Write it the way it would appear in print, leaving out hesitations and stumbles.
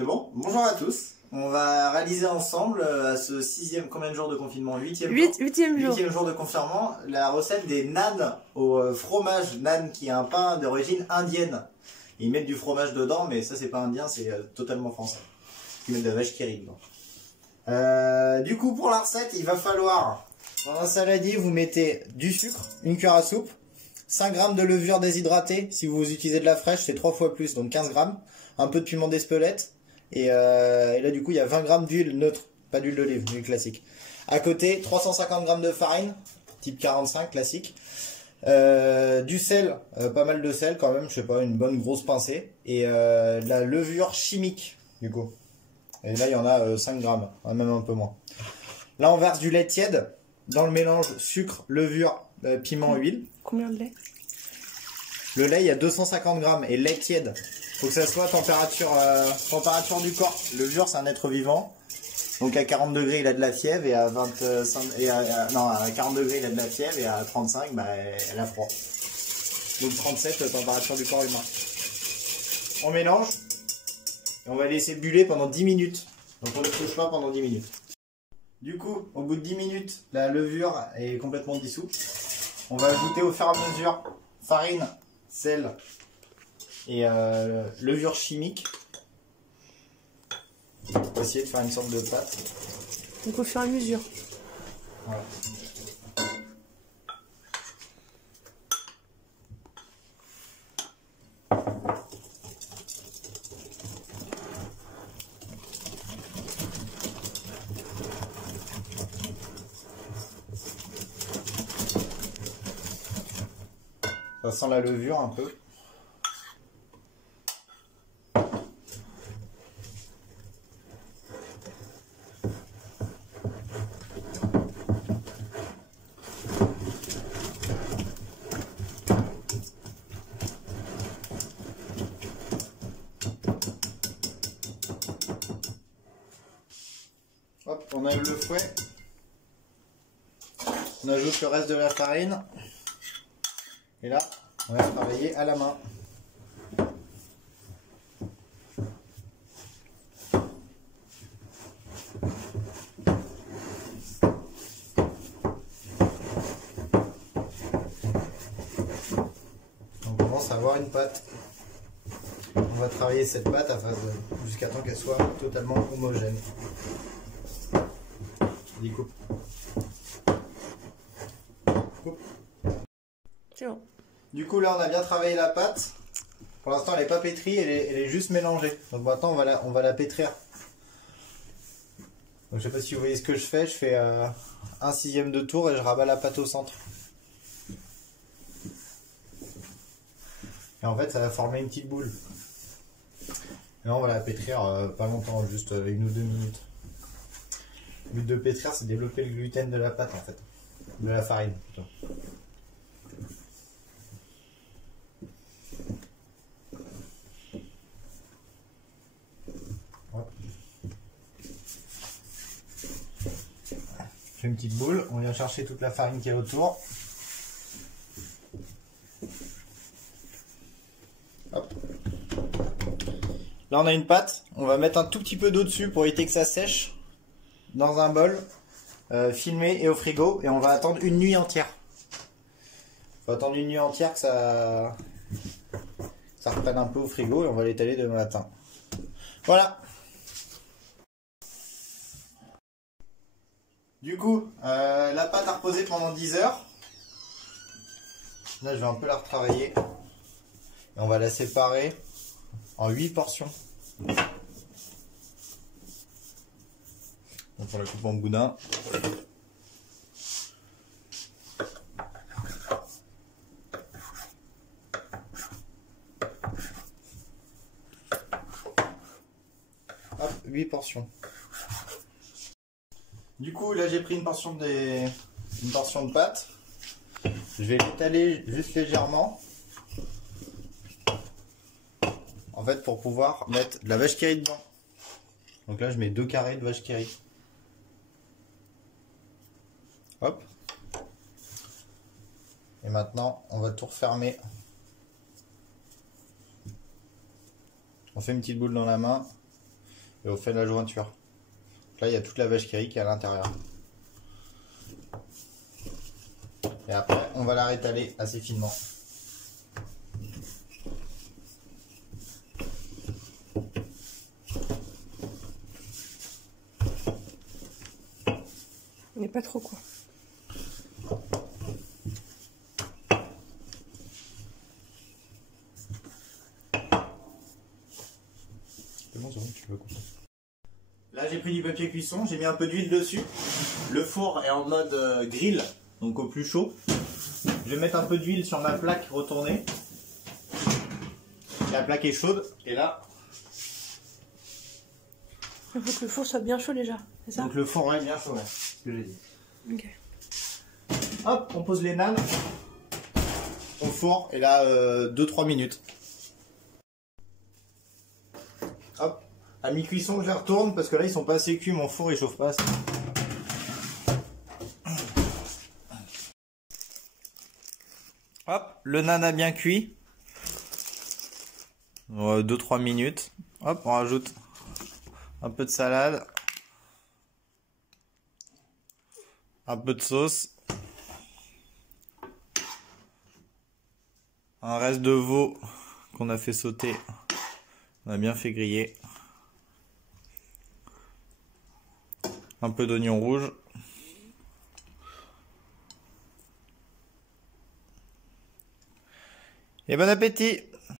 C'est bon? Bonjour à tous. On va réaliser ensemble à ce sixième, combien de jours de confinement? Huitième jour de confinement, la recette des nan au fromage. Nan qui est un pain d'origine indienne. Ils mettent du fromage dedans, mais ça c'est pas indien, c'est totalement français. Ils mettent de la vache qui rit dedans. Du coup pour la recette, il va falloir, dans un saladier, vous mettez du sucre, une cuillère à soupe, 5 g de levure déshydratée. Si vous utilisez de la fraîche, c'est 3 fois plus, donc 15 g. Un peu de piment d'Espelette. Et là du coup il y a 20 g d'huile neutre, pas d'huile d'olive, d'huile classique. À côté 350 g de farine, type 45 classique. Du sel, pas mal de sel quand même, je sais pas, une bonne grosse pincée. Et de la levure chimique du coup. Et là il y en a 5 g, même un peu moins. Là on verse du lait tiède dans le mélange sucre, levure, piment, huile. Combien de lait? Le lait il y a 250 g et lait tiède. Faut que ça soit température du corps. Le levure c'est un être vivant. Donc à 40 degrés il a de la fièvre et à 25 à 40 degrés il a de la fièvre et à 35 bah, elle a froid. Donc 37 température du corps humain. On mélange et on va laisser buller pendant 10 minutes. Donc on ne touche pas pendant 10 minutes. Du coup, au bout de 10 minutes, la levure est complètement dissoute. On va ajouter au fur et à mesure farine, sel et levure chimique. On va essayer de faire une sorte de pâte. Donc au fur et à mesure. Voilà. Ça sent la levure un peu. Hop, on enlève le fouet. On ajoute le reste de la farine. Et là, on va travailler à la main. On commence à avoir une pâte. On va travailler cette pâte jusqu'à temps qu'elle soit totalement homogène. Découpe. C'est bon. Du coup là on a bien travaillé la pâte. Pour l'instant elle n'est pas pétrie, elle est juste mélangée. Donc maintenant on va la pétrir. Donc je sais pas si vous voyez ce que je fais. Je fais 1/6 de tour et je rabats la pâte au centre. Et en fait ça va former une petite boule. Et là on va la pétrir pas longtemps, juste 1 ou 2 minutes. Le but de pétrir c'est développer le gluten de la pâte en fait. De la farine plutôt. Je fais une petite boule, on vient chercher toute la farine qui est autour. Hop. Là on a une pâte, on va mettre un tout petit peu d'eau dessus pour éviter que ça sèche dans un bol, filmé et au frigo, et on va attendre une nuit entière. Il faut attendre une nuit entière que ça reprenne un peu au frigo et on va l'étaler demain matin. Voilà. Du coup, la pâte a reposé pendant 10 heures. Là, je vais un peu la retravailler. Et on va la séparer en 8 portions. Donc on la coupe en boudin. Hop, 8 portions. Du coup, là j'ai pris une portion de pâte. Je vais l'étaler juste légèrement. En fait, pour pouvoir mettre de la vache qui rit dedans. Donc là, je mets 2 carrés de vache qui rit. Hop. Et maintenant, on va tout refermer. On fait une petite boule dans la main. et on fait la jointure. Là, il y a toute la vache qui rit qui est à l'intérieur. Et après, on va la rétaler assez finement. Mais pas trop quoi. Là j'ai pris du papier cuisson, j'ai mis un peu d'huile dessus. Le four est en mode grill, donc au plus chaud. Je vais mettre un peu d'huile sur ma plaque retournée. La plaque est chaude et là... Il faut que le four soit bien chaud déjà, c'est ça? Donc le four est bien chaud, ouais, c'est ce que j'ai dit. Ok. Hop, on pose les nanes au four et là 2-3 minutes. Hop, à mi-cuisson je les retourne parce que là ils sont pas assez cuits, mon four il chauffe pas assez. Hop, le nan a bien cuit. 2-3 minutes. Hop, on rajoute un peu de salade. Un peu de sauce. Un reste de veau qu'on a fait sauter. On a bien fait griller. Un peu d'oignon rouge. Et bon appétit!